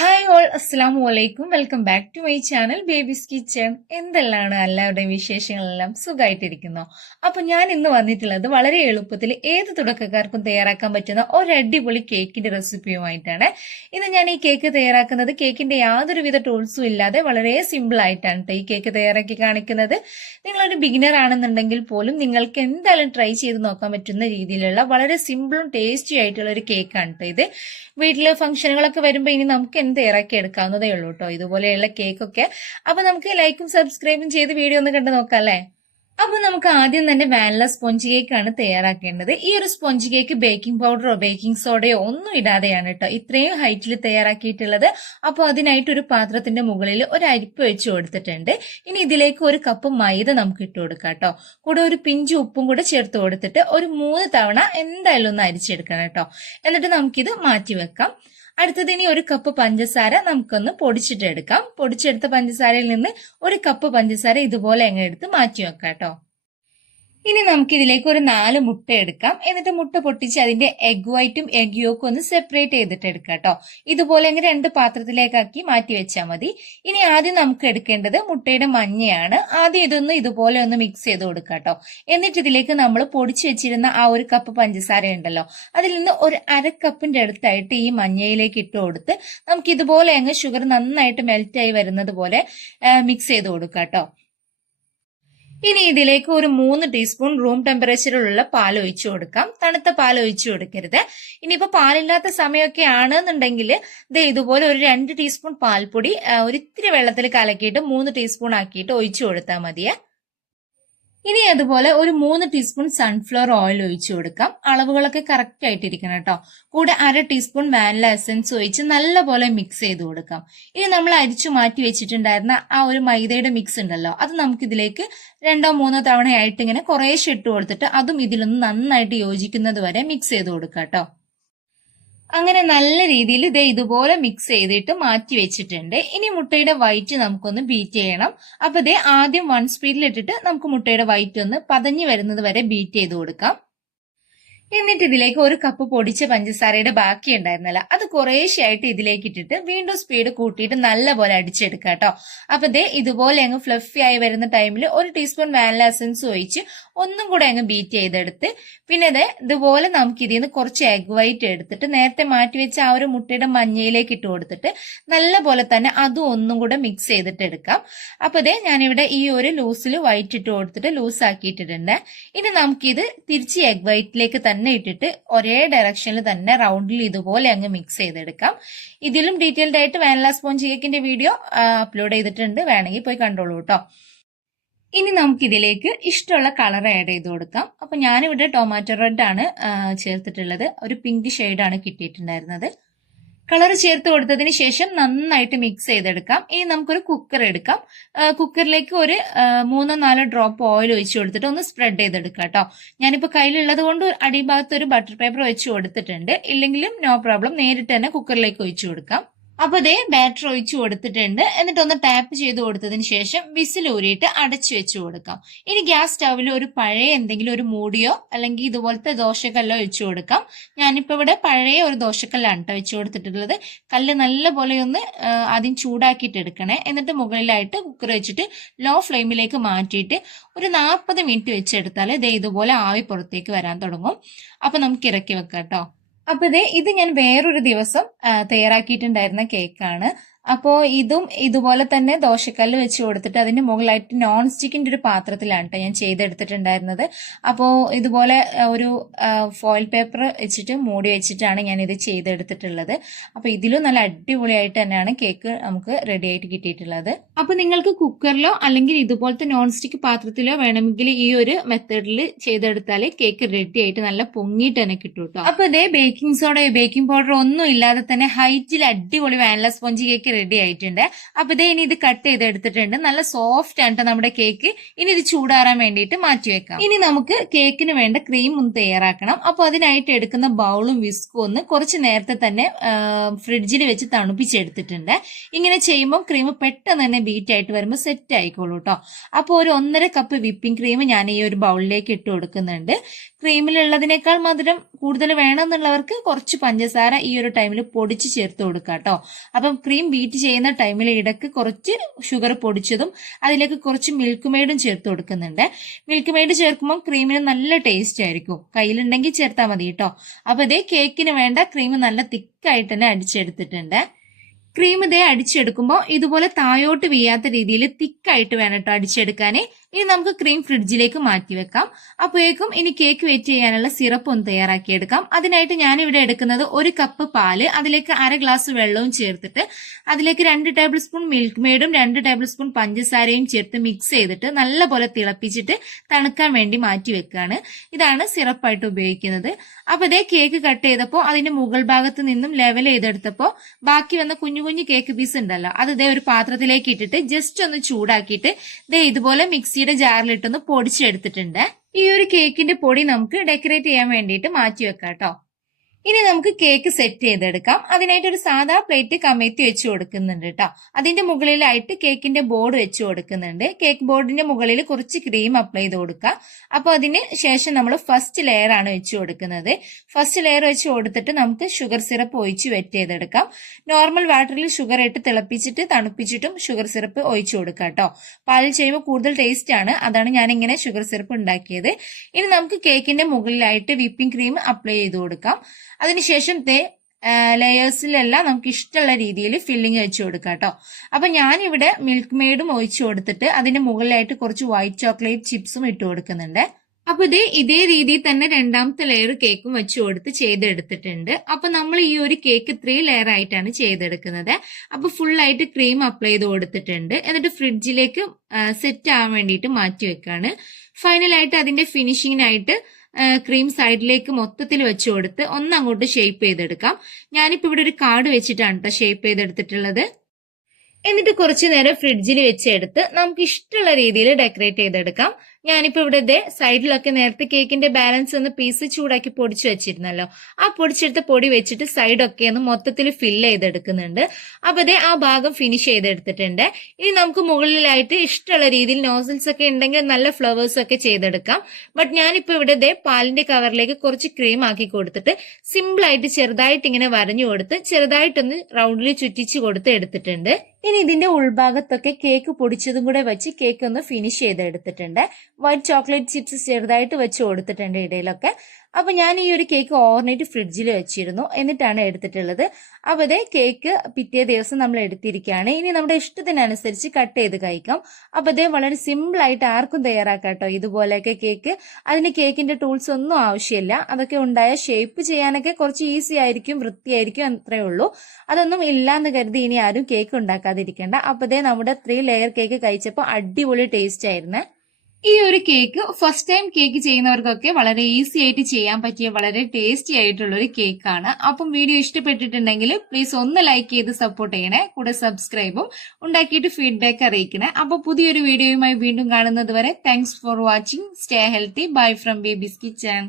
Hi all അസ്സാം വലൈക്കും welcome back to my channel baby's kitchen എന്തെല്ലാണ് എല്ലാവരുടെയും വിശേഷങ്ങളെല്ലാം സുഖമായിട്ടിരിക്കുന്നു അപ്പൊ ഞാൻ ഇന്ന് വന്നിട്ടുള്ളത് വളരെ എളുപ്പത്തിൽ ഏത് തുടക്കക്കാർക്കും തയ്യാറാക്കാൻ പറ്റുന്ന ഒരു അടിപൊളി കേക്കിന്റെ റെസിപ്പിയുമായിട്ടാണ്. ഇന്ന് ഞാൻ ഈ കേക്ക് തയ്യാറാക്കുന്നത് കേക്കിന്റെ യാതൊരുവിധ ടൂൾസും ഇല്ലാതെ വളരെ സിമ്പിൾ ആയിട്ടാണ് ഈ കേക്ക് തയ്യാറാക്കി കാണിക്കുന്നത്. നിങ്ങളൊരു ബിഗിനർ ആണെന്നുണ്ടെങ്കിൽ പോലും നിങ്ങൾക്ക് എന്തായാലും ട്രൈ ചെയ്ത് നോക്കാൻ പറ്റുന്ന രീതിയിലുള്ള വളരെ സിമ്പിളും ടേസ്റ്റി ആയിട്ടുള്ള ഒരു കേക്കാണ് ഇത്. വീട്ടിലെ ഫംഗ്ഷനുകളൊക്കെ വരുമ്പോൾ ഇനി നമുക്ക് എന്ത് ഇറക്കി എടുക്കാവുന്നതേ ഉള്ളൂ കേട്ടോ ഇതുപോലെയുള്ള കേക്കൊക്കെ അപ്പൊ നമുക്ക് ലൈക്കും സബ്സ്ക്രൈബും ചെയ്ത് വീഡിയോ ഒന്ന് കണ്ടു നോക്കാം അല്ലേ? അപ്പൊ നമുക്ക് ആദ്യം തന്നെ വാനില സ്പോഞ്ച് കേക്ക് ആണ് തയ്യാറാക്കേണ്ടത്. ഈ ഒരു സ്പോഞ്ച് കേക്ക് ബേക്കിംഗ് പൗഡറോ ബേക്കിംഗ് സോഡയോ ഒന്നും ഇടാതെയാണ് കേട്ടോ ഇത്രയും ഹൈറ്റിൽ തയ്യാറാക്കിയിട്ടുള്ളത്. അപ്പോൾ അതിനായിട്ട് ഒരു പാത്രത്തിന്റെ മുകളിൽ ഒരു അരിപ്പ് വെച്ച് കൊടുത്തിട്ടുണ്ട്. ഇനി ഇതിലേക്ക് ഒരു കപ്പ് മൈദ നമുക്ക് ഇട്ട് കൊടുക്കാം കേട്ടോ കൂടെ ഒരു പിഞ്ച് ഉപ്പും കൂടെ ചേർത്ത് കൊടുത്തിട്ട് ഒരു മൂന്ന് തവണ എന്തായാലും ഒന്ന് അരിച്ചെടുക്കണം കേട്ടോ എന്നിട്ട് നമുക്കിത് മാറ്റി വെക്കാം. അടുത്തത് ഇനി ഒരു കപ്പ് പഞ്ചസാര നമുക്കൊന്ന് പൊടിച്ചിട്ട് എടുക്കാം പൊടിച്ചെടുത്ത പഞ്ചസാരയിൽ നിന്ന് ഒരു കപ്പ് പഞ്ചസാര ഇതുപോലെ അങ്ങ് എടുത്ത് മാറ്റി വെക്കാം കേട്ടോ. ഇനി നമുക്ക് ഇതിലേക്ക് ഒരു നാല് മുട്ട എടുക്കാം. എന്നിട്ട് മുട്ട പൊട്ടിച്ച് അതിന്റെ എഗ് വൈറ്റും എഗ് യോക്കും ഒന്ന് സെപ്പറേറ്റ് ചെയ്തിട്ട് എടുക്കാം കേട്ടോ ഇതുപോലെ അങ്ങ് രണ്ട് പാത്രത്തിലേക്കാക്കി മാറ്റി വെച്ചാൽ മതി. ഇനി ആദ്യം നമുക്ക് എടുക്കേണ്ടത് മുട്ടയുടെ മഞ്ഞയാണ്. ആദ്യം ഇതൊന്ന് ഇതുപോലെ ഒന്ന് മിക്സ് ചെയ്ത് കൊടുക്കാം കേട്ടോ എന്നിട്ട് ഇതിലേക്ക് നമ്മൾ പൊടിച്ചു വെച്ചിരുന്ന ആ ഒരു കപ്പ് പഞ്ചസാര ഉണ്ടല്ലോ അതിൽ നിന്ന് ഒരു അര കപ്പിന്റെ അടുത്തായിട്ട് ഈ മഞ്ഞയിലേക്ക് ഇട്ട് കൊടുത്ത് നമുക്ക് ഇതുപോലെ അങ്ങ് ഷുഗർ നന്നായിട്ട് മെൽറ്റ് ആയി വരുന്നത് പോലെ മിക്സ് ചെയ്ത് കൊടുക്കാം കേട്ടോ ഇനി ഇതിലേക്ക് ഒരു മൂന്ന് ടീസ്പൂൺ റൂം ടെമ്പറേച്ചറിലുള്ള പാൽ ഒഴിച്ചു കൊടുക്കാം. തണുത്ത പാൽ ഒഴിച്ചു കൊടുക്കരുത്. ഇനിയിപ്പോൾ പാലില്ലാത്ത സമയമൊക്കെ ആണെന്നുണ്ടെങ്കിൽ ദേ ഇതുപോലെ ഒരു രണ്ട് ടീസ്പൂൺ പാൽപ്പൊടി ഒരിത്തിരി വെള്ളത്തിൽ കലക്കിയിട്ട് മൂന്ന് ടീസ്പൂൺ ആക്കിയിട്ട് ഒഴിച്ചു കൊടുത്താൽ മതിയേ. ഇനി അതുപോലെ ഒരു മൂന്ന് ടീസ്പൂൺ സൺഫ്ലവർ ഓയിൽ ഒഴിച്ച് കൊടുക്കാം. അളവുകളൊക്കെ കറക്റ്റ് ആയിട്ടിരിക്കണം കേട്ടോ. കൂടെ അര ടീസ്പൂൺ വാനില എസൻസ് ഒഴിച്ച് നല്ലപോലെ മിക്സ് ചെയ്ത് കൊടുക്കാം. ഇനി നമ്മൾ അരിച്ചു മാറ്റി വെച്ചിട്ടുണ്ടായിരുന്ന ആ ഒരു മൈദയുടെ മിക്സ് ഉണ്ടല്ലോ അത് നമുക്ക് ഇതിലേക്ക് രണ്ടോ മൂന്നോ തവണയായിട്ട് ഇങ്ങനെ കുറേശ്ശെ ഇട്ട് കൊടുത്തിട്ട് അതും ഇതിലൊന്ന് നന്നായിട്ട് യോജിക്കുന്നത് വരെ മിക്സ് ചെയ്ത് കൊടുക്കാം കേട്ടോ. അങ്ങനെ നല്ല രീതിയിൽ ഇത് ഇതുപോലെ മിക്സ് ചെയ്തിട്ട് മാറ്റി വെച്ചിട്ടുണ്ട്. ഇനി മുട്ടയുടെ വൈറ്റ് നമുക്കൊന്ന് ബീറ്റ് ചെയ്യണം. അപ്പൊ ഇതേ ആദ്യം വൺ സ്പീഡിൽ ഇട്ടിട്ട് നമുക്ക് മുട്ടയുടെ വൈറ്റ് ഒന്ന് പതഞ്ഞു വരുന്നത് വരെ ബീറ്റ് ചെയ്ത് കൊടുക്കാം. എന്നിട്ട് ഇതിലേക്ക് ഒരു കപ്പ് പൊടിച്ച പഞ്ചസാരയുടെ ബാക്കി ഉണ്ടായിരുന്നല്ല. അത് കുറേശ്ശെയായിട്ട് ഇതിലേക്ക് ഇട്ടിട്ട് വീണ്ടും സ്പീഡ് കൂട്ടിയിട്ട് നല്ലപോലെ അടിച്ചെടുക്കുക കേട്ടോ. അപ്പൊ ദേ ഇതുപോലെ അങ്ങ് ഫ്ലഫി ആയി വരുന്ന ടൈമിൽ ഒരു ടീസ്പൂൺ വാനില എസൻസ് ഒഴിച്ച് ഒന്നും കൂടെ അങ്ങ് ബീറ്റ് ചെയ്തെടുത്ത് പിന്നെ അതെ ഇതുപോലെ നമുക്ക് ഇതിൽ നിന്ന് കുറച്ച് എഗ് വൈറ്റ് എടുത്തിട്ട് നേരത്തെ മാറ്റി വെച്ച ആ ഒരു മുട്ടയുടെ മഞ്ഞയിലേക്ക് ഇട്ട് കൊടുത്തിട്ട് നല്ലപോലെ തന്നെ അതും ഒന്നും കൂടെ മിക്സ് ചെയ്തിട്ട് എടുക്കാം. അപ്പൊ ദേ ഞാനിവിടെ ഈ ഒരു ലൂസിൽ വൈറ്റ് ഇട്ട് കൊടുത്തിട്ട് ലൂസ് ആക്കിയിട്ടിട്ടുണ്ട്. ഇനി നമുക്കിത് തിരിച്ച് എഗ് വൈറ്റിലേക്ക് തന്നെ ഇട്ടിട്ട് ഒരേ ഡയറക്ഷനിൽ തന്നെ റൗണ്ടിൽ ഇതുപോലെ അങ്ങ് മിക്സ് ചെയ്തെടുക്കാം. ഇതിലും ഡീറ്റെയിൽഡ് ആയിട്ട് വാനില സ്പോഞ്ച് കേക്കിന്റെ വീഡിയോ അപ്ലോഡ് ചെയ്തിട്ടുണ്ട്. വേണമെങ്കിൽ പോയി കണ്ടോളൂ കേട്ടോ ഇനി നമുക്ക് ഇതിലേക്ക് ഇഷ്ടമുള്ള കളർ ആഡ് ചെയ്ത് കൊടുക്കാം. അപ്പൊ ഞാനിവിടെ ടൊമാറ്റോ റെഡ് ആണ് ചേർത്തിട്ടുള്ളത്. ഒരു പിങ്ക് ആണ് കിട്ടിയിട്ടുണ്ടായിരുന്നത്. കളർ ചേർത്ത് കൊടുത്തതിന് ശേഷം നന്നായിട്ട് മിക്സ് ചെയ്തെടുക്കാം. ഇനി നമുക്കൊരു കുക്കർ എടുക്കാം. കുക്കറിലേക്ക് ഒരു മൂന്നോ നാലോ ഡ്രോപ്പ് ഓയിൽ ഒഴിച്ചു കൊടുത്തിട്ട് ഒന്ന് സ്പ്രെഡ് ചെയ്തെടുക്കാം കേട്ടോ ഞാനിപ്പോൾ കയ്യിലുള്ളത് കൊണ്ട് അടിഭാഗത്ത് ഒരു ബട്ടർ പേപ്പർ വെച്ച് കൊടുത്തിട്ടുണ്ട്. ഇല്ലെങ്കിലും നോ പ്രോബ്ലം നേരിട്ട് തന്നെ കുക്കറിലേക്ക് ഒഴിച്ചു കൊടുക്കാം. അപ്പൊ ദേ ബാറ്റർ ഒഴിച്ചു കൊടുത്തിട്ടുണ്ട്. എന്നിട്ട് ഒന്ന് ടാപ്പ് ചെയ്ത് കൊടുത്തതിന് ശേഷം വിസിൽ ഊരിയിട്ട് അടച്ചു വെച്ചു കൊടുക്കാം. ഇനി ഗ്യാസ് സ്റ്റൗവിൽ ഒരു പഴയ എന്തെങ്കിലും ഒരു മൂടിയോ അല്ലെങ്കിൽ ഇതുപോലത്തെ ദോശക്കല്ലോ ഒഴിച്ചു കൊടുക്കാം. ഞാനിപ്പോ ഇവിടെ പഴയ ഒരു ദോശക്കല്ലാണ് കേട്ടോ വെച്ചു കൊടുത്തിട്ടുള്ളത്. കല്ല് നല്ലപോലെ ഒന്ന് ആദ്യം ചൂടാക്കിയിട്ട് എടുക്കണേ. എന്നിട്ട് മുകളിലായിട്ട് കുക്കർ വെച്ചിട്ട് ലോ ഫ്ലെയിമിലേക്ക് മാറ്റിയിട്ട് ഒരു നാൽപ്പത് മിനിറ്റ് വെച്ചെടുത്താൽ ഇതേ ഇതുപോലെ ആവി പുറത്തേക്ക് വരാൻ തുടങ്ങും. അപ്പൊ നമുക്ക് ഇറക്കി വെക്കാം കേട്ടോ അപ്പൊ ദേ ഇത് ഞാൻ വേറൊരു ദിവസം തയ്യാറാക്കിയിട്ടുണ്ടായിരുന്ന കേക്കാണ് അപ്പോൾ ഇതും ഇതുപോലെ തന്നെ ദോശക്കല്ല് വെച്ച് കൊടുത്തിട്ട് അതിന്റെ മുകളിലായിട്ട് നോൺ സ്റ്റിക്കിന്റെ ഒരു പാത്രത്തിലാണ് കേട്ടോ ഞാൻ ചെയ്തെടുത്തിട്ടുണ്ടായിരുന്നത്. അപ്പോ ഇതുപോലെ ഒരു ഫോയിൽ പേപ്പർ വെച്ചിട്ട് മൂടി വെച്ചിട്ടാണ് ഞാൻ ഇത് ചെയ്തെടുത്തിട്ടുള്ളത്. അപ്പോൾ ഇതിലും നല്ല അടിപൊളിയായിട്ട് തന്നെയാണ് കേക്ക് നമുക്ക് റെഡി ആയിട്ട് കിട്ടിയിട്ടുള്ളത്. അപ്പോൾ നിങ്ങൾക്ക് കുക്കറിലോ അല്ലെങ്കിൽ ഇതുപോലത്തെ നോൺ സ്റ്റിക്ക് പാത്രത്തിലോ വേണമെങ്കിൽ ഈ ഒരു മെത്തേഡിൽ ചെയ്തെടുത്താൽ കേക്ക് റെഡി ആയിട്ട് നല്ല പൊങ്ങിയിട്ട് തന്നെ കിട്ടും കേട്ടോ അപ്പോൾ ഇതേ ബേക്കിംഗ് സോഡയോ ബേക്കിംഗ് പൗഡറോ ഒന്നും ഇല്ലാതെ തന്നെ ഹൈറ്റിൽ അടിപൊളി വാനില സ്പോഞ്ച് കേക്ക് റെഡി ആയിട്ടുണ്ട്. അപ്പൊ ഇതേ ഇനി ഇത് കട്ട് ചെയ്ത് എടുത്തിട്ടുണ്ട്. നല്ല സോഫ്റ്റ് ആണ് നമ്മുടെ കേക്ക് ഇനി ഇത് ചൂടാറാൻ വേണ്ടിയിട്ട് മാറ്റി വെക്കാം. ഇനി നമുക്ക് കേക്കിന് വേണ്ട ക്രീം ഒന്ന് തയ്യാറാക്കണം. അപ്പൊ അതിനായിട്ട് എടുക്കുന്ന ബൗളും വിസ്കും ഒന്ന് കുറച്ച് നേരത്തെ തന്നെ ഫ്രിഡ്ജിൽ വെച്ച് തണുപ്പിച്ചെടുത്തിട്ടുണ്ട്. ഇങ്ങനെ ചെയ്യുമ്പോൾ ക്രീം പെട്ടെന്ന് തന്നെ ബീറ്റ് ആയിട്ട് വരുമ്പോൾ സെറ്റ് ആയിക്കോളൂ കേട്ടോ അപ്പോൾ ഒരു ഒന്നര കപ്പ് വിപ്പിംഗ് ക്രീം ഞാൻ ഈ ഒരു ബൗളിലേക്ക് ഇട്ട് കൊടുക്കുന്നുണ്ട്. ക്രീമിലുള്ളതിനേക്കാൾ മധുരം കൂടുതൽ വേണമെന്നുള്ളവർക്ക് കുറച്ച് പഞ്ചസാര ഈ ഒരു ടൈമിൽ പൊടിച്ച് ചേർത്ത് കൊടുക്കാം കേട്ടോ അപ്പം ക്രീം ബീറ്റ് ചെയ്യുന്ന ടൈമിൽ ഇടയ്ക്ക് കുറച്ച് ഷുഗർ പൊടിച്ചതും അതിലേക്ക് കുറച്ച് മിൽക്ക് മെയ്ഡും ചേർത്ത് കൊടുക്കുന്നുണ്ട്. മിൽക്ക് മെയ്ഡ് ചേർക്കുമ്പോൾ ക്രീമിന് നല്ല ടേസ്റ്റ് ആയിരിക്കും. കയ്യിലുണ്ടെങ്കിൽ ചേർത്താൽ മതി കേട്ടോ അപ്പൊ ഇതേ കേക്കിന് വേണ്ട ക്രീം നല്ല തിക്കായിട്ട് തന്നെ അടിച്ചെടുത്തിട്ടുണ്ട്. ക്രീം ഇതേ അടിച്ചെടുക്കുമ്പോൾ ഇതുപോലെ താഴോട്ട് വീയാത്ത രീതിയിൽ തിക്കായിട്ട് വേണം കേട്ടോ അടിച്ചെടുക്കാൻ ഇനി നമുക്ക് ക്രീം ഫ്രിഡ്ജിലേക്ക് മാറ്റി വെക്കാം. അപ്പോഴേക്കും ഇനി കേക്ക് വെയിറ്റ് ചെയ്യാനുള്ള സിറപ്പ് ഒന്ന് തയ്യാറാക്കിയെടുക്കാം അതിനായിട്ട് ഞാൻ ഇവിടെ എടുക്കുന്നത് ഒരു കപ്പ് പാൽ അതിലേക്ക് അര ഗ്ലാസ് വെള്ളവും ചേർത്തിട്ട് അതിലേക്ക് രണ്ട് ടേബിൾ സ്പൂൺ മിൽക്ക് മെയ്ഡും രണ്ട് ടേബിൾ സ്പൂൺ പഞ്ചസാരയും ചേർത്ത് മിക്സ് ചെയ്തിട്ട് നല്ലപോലെ തിളപ്പിച്ചിട്ട് തണുക്കാൻ വേണ്ടി മാറ്റി വെക്കുകയാണ് ഇതാണ് സിറപ്പായിട്ട് ഉപയോഗിക്കുന്നത്. അപ്പൊ ഇതേ കേക്ക് കട്ട് ചെയ്തപ്പോൾ അതിന്റെ മുകൾ ഭാഗത്ത് നിന്നും ലെവൽ ചെയ്തെടുത്തപ്പോൾ ബാക്കി വന്ന കുഞ്ഞു കുഞ്ഞു കേക്ക് പീസ് ഉണ്ടല്ലോ അത് ഇതേ ഒരു പാത്രത്തിലേക്ക് ഇട്ടിട്ട് ജസ്റ്റ് ഒന്ന് ചൂടാക്കിയിട്ട് ഇതേ ഇതുപോലെ മിക്സിയുടെ ജാറിലിട്ടൊന്ന് പൊടിച്ചെടുത്തിട്ടുണ്ട്. ഈ ഒരു കേക്കിന്റെ പൊടി നമുക്ക് ഡെക്കറേറ്റ് ചെയ്യാൻ വേണ്ടിയിട്ട് മാറ്റി വെക്കാം കേട്ടോ ഇനി നമുക്ക് കേക്ക് സെറ്റ് ചെയ്തെടുക്കാം. അതിനായിട്ട് ഒരു സാധാ പ്ലേറ്റ് കമഴ്ത്തി വെച്ച് കൊടുക്കുന്നുണ്ട് കേട്ടോ അതിന്റെ മുകളിലായിട്ട് കേക്കിന്റെ ബോർഡ് വെച്ച് കൊടുക്കുന്നുണ്ട്. കേക്ക് ബോർഡിന്റെ മുകളിൽ കുറച്ച് ക്രീം അപ്ലൈ ചെയ്ത് കൊടുക്കുക അപ്പോൾ അതിന് ശേഷം നമ്മൾ ഫസ്റ്റ് ലെയർ ആണ് വെച്ച് കൊടുക്കുന്നത്. ഫസ്റ്റ് ലെയർ വെച്ച് കൊടുത്തിട്ട് നമുക്ക് ഷുഗർ സിറപ്പ് ഒഴിച്ച് വെറ്റ് ചെയ്തെടുക്കാം. നോർമൽ വാട്ടറിൽ ഷുഗർ ഇട്ട് തിളപ്പിച്ചിട്ട് തണുപ്പിച്ചിട്ടും ഷുഗർ സിറപ്പ് ഒഴിച്ചു കൊടുക്കാം കേട്ടോ പാലിൽ ചെയ്യുമ്പോൾ കൂടുതൽ ടേസ്റ്റ് ആണ്. അതാണ് ഞാൻ ഇങ്ങനെ ഷുഗർ സിറപ്പ് ഉണ്ടാക്കിയത്. ഇനി നമുക്ക് കേക്കിന്റെ മുകളിലായിട്ട് വിപ്പിംഗ് ക്രീം അപ്ലൈ ചെയ്ത് കൊടുക്കാം. അതിനുശേഷം തേ ലെയേഴ്സിലെല്ലാം നമുക്ക് ഇഷ്ടമുള്ള രീതിയിൽ ഫില്ലിങ് വെച്ച് കൊടുക്കാം കേട്ടോ. അപ്പൊ ഞാനിവിടെ മിൽക്ക് മെയ്ഡും ഒഴിച്ചു കൊടുത്തിട്ട് അതിന്റെ മുകളിലായിട്ട് കുറച്ച് വൈറ്റ് ചോക്ലേറ്റ് ചിപ്സും ഇട്ട് കൊടുക്കുന്നുണ്ട്. അപ്പൊ ഇത് ഇതേ രീതിയിൽ തന്നെ രണ്ടാമത്തെ ലെയർ കേക്കും വെച്ച് കൊടുത്ത് ചെയ്തെടുത്തിട്ടുണ്ട്. അപ്പൊ നമ്മൾ ഈ ഒരു കേക്ക് ത്രീ ലെയർ ആയിട്ടാണ് ചെയ്തെടുക്കുന്നത്. അപ്പൊ ഫുൾ ആയിട്ട് ക്രീം അപ്ലൈ ചെയ്ത് കൊടുത്തിട്ടുണ്ട്. എന്നിട്ട് ഫ്രിഡ്ജിലേക്ക് സെറ്റ് ആവാൻ വേണ്ടിയിട്ട് മാറ്റി വെക്കാണ്. ഫൈനലായിട്ട് അതിന്റെ ഫിനിഷിങ്ങിനായിട്ട് ക്രീം സൈഡിലേക്ക് മൊത്തത്തിൽ വെച്ച് കൊടുത്ത് ഒന്ന് അങ്ങോട്ട് ഷേപ്പ് ചെയ്തെടുക്കാം. ഞാനിപ്പോൾ ഇവിടെ ഒരു കാർഡ് വെച്ചിട്ടാണ് കേട്ടോ ഷേപ്പ് ചെയ്തെടുത്തിട്ടുള്ളത്. എന്നിട്ട് കുറച്ചു നേരം ഫ്രിഡ്ജിൽ വെച്ചെടുത്ത് നമുക്ക് ഇഷ്ടമുള്ള രീതിയിൽ ഡെക്കറേറ്റ് ചെയ്തെടുക്കാം. ഞാനിപ്പോ ഇവിടെ ഇതേ സൈഡിലൊക്കെ നേരത്തെ കേക്കിന്റെ ബാലൻസ് ഒന്ന് പീസ് ചൂടാക്കി പൊടിച്ചു വെച്ചിരുന്നല്ലോ. ആ പൊടിച്ചെടുത്ത പൊടി വെച്ചിട്ട് സൈഡൊക്കെ ഒന്ന് മൊത്തത്തിൽ ഫില്ല് ചെയ്തെടുക്കുന്നുണ്ട്. അപ്പൊ ഇതേ ആ ഭാഗം ഫിനിഷ് ചെയ്തെടുത്തിട്ടുണ്ട്. ഇനി നമുക്ക് മുകളിലായിട്ട് ഇഷ്ടമുള്ള രീതിയിൽ നോസൽസ് ഒക്കെ ഉണ്ടെങ്കിൽ നല്ല ഫ്ലവേഴ്സ് ഒക്കെ ചെയ്തെടുക്കാം. ബട്ട് ഞാനിപ്പോ ഇവിടെ ഇതേ പാലിന്റെ കവറിലേക്ക് കുറച്ച് ക്രീം ആക്കി കൊടുത്തിട്ട് സിമ്പിളായിട്ട് ചെറുതായിട്ട് ഇങ്ങനെ വരഞ്ഞു കൊടുത്ത് ചെറുതായിട്ടൊന്ന് റൗണ്ടിൽ ചുറ്റിച്ച് കൊടുത്ത് എടുത്തിട്ടുണ്ട്. ഇനി ഇതിന്റെ ഉൾഭാഗത്തൊക്കെ കേക്ക് പൊടിച്ചതും കൂടെ വെച്ച് കേക്ക് ഒന്ന് ഫിനിഷ് ചെയ്തെടുത്തിട്ടുണ്ട്. വൈറ്റ് ചോക്ലേറ്റ് ചിപ്സ് ചെറുതായിട്ട് വെച്ച് കൊടുത്തിട്ടുണ്ട് ഇടയിലൊക്കെ. അപ്പൊ ഞാൻ ഈ ഒരു കേക്ക് ഓവർനൈറ്റ് ഫ്രിഡ്ജിൽ വെച്ചിരുന്നു. എന്നിട്ടാണ് എടുത്തിട്ടുള്ളത്. അപ്പോൾ അതേ കേക്ക് പിറ്റേ ദിവസം നമ്മൾ എടുത്തിരിക്കുകയാണ്. ഇനി നമ്മുടെ ഇഷ്ടത്തിനനുസരിച്ച് കട്ട് ചെയ്ത് കഴിക്കാം. അപ്പോൾ അതേ വളരെ സിമ്പിളായിട്ട് ആർക്കും തയ്യാറാക്കാം കേട്ടോ ഇതുപോലെയൊക്കെ കേക്ക് അതിന് കേക്കിന്റെ ടൂൾസ് ഒന്നും ആവശ്യമില്ല. അതൊക്കെ ഉണ്ടായ ഷേപ്പ് ചെയ്യാനൊക്കെ കുറച്ച് ഈസി ആയിരിക്കും വൃത്തിയായിരിക്കും അത്രേ ഉള്ളൂ. അതൊന്നും ഇല്ലാന്ന് കരുതി ഇനി ആരും കേക്ക് ഉണ്ടാക്കാതിരിക്കേണ്ട. അപ്പതേ നമ്മുടെ ത്രീ ലെയർ കേക്ക് കഴിച്ചപ്പോൾ അടിപൊളി ടേസ്റ്റ് ആയിരുന്നേ. ഈ ഒരു കേക്ക് ഫസ്റ്റ് ടൈം കേക്ക് ചെയ്യുന്നവർക്കൊക്കെ വളരെ ഈസി ആയിട്ട് ചെയ്യാൻ പറ്റിയ വളരെ ടേസ്റ്റി ആയിട്ടുള്ള ഒരു കേക്കാണ്. അപ്പം വീഡിയോ ഇഷ്ടപ്പെട്ടിട്ടുണ്ടെങ്കിൽ പ്ലീസ് ഒന്ന് ലൈക്ക് ചെയ്ത് സപ്പോർട്ട് ചെയ്യണേ. കൂടെ സബ്സ്ക്രൈബും ഉണ്ടാക്കിയിട്ട് ഫീഡ്ബാക്ക് അറിയിക്കണേ. അപ്പൊ പുതിയൊരു വീഡിയോയുമായി വീണ്ടും കാണുന്നത് വരെ thanks for watching stay healthy bye from baby's kitchen